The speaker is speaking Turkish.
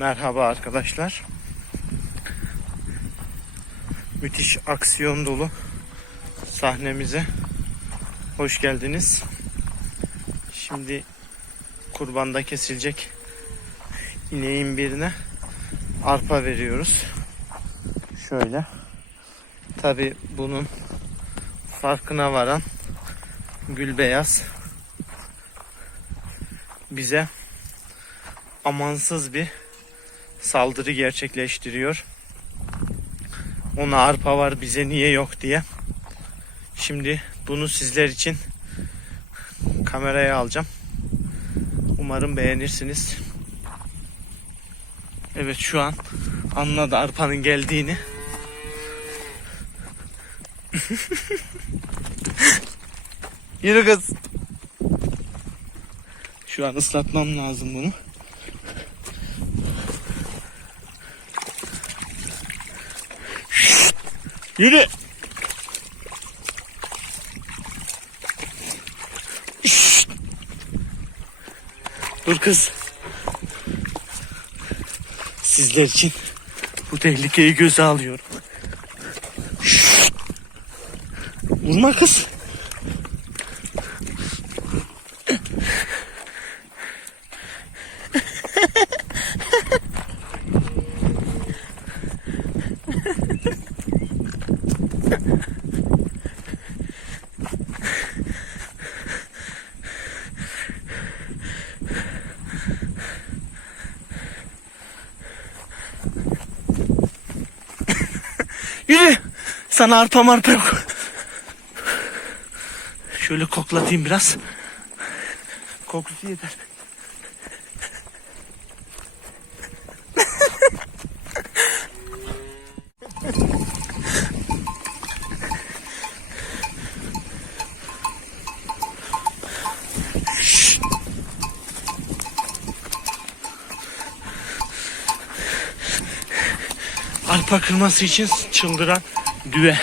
Merhaba arkadaşlar. Müthiş aksiyon dolu sahnemize hoş geldiniz. Şimdi kurbanda kesilecek ineğin birine arpa veriyoruz. Şöyle. Tabi bunun farkına varan Gülbeyaz bize amansız bir saldırı gerçekleştiriyor. Ona arpa var bize niye yok diye. Şimdi bunu sizler için kameraya alacağım. Umarım beğenirsiniz. Evet şu an anladı arpanın geldiğini. Yürü kız. Şu an ıslatmam lazım bunu. Yürü. Şşt! Dur kız. Sizler için bu tehlikeyi göze alıyorum. Şşt! Vurma kız. Yürü. Sana arpa marpa yok. Şöyle koklatayım biraz. Kokusu yeter. arpa kırması için çıldıran düve.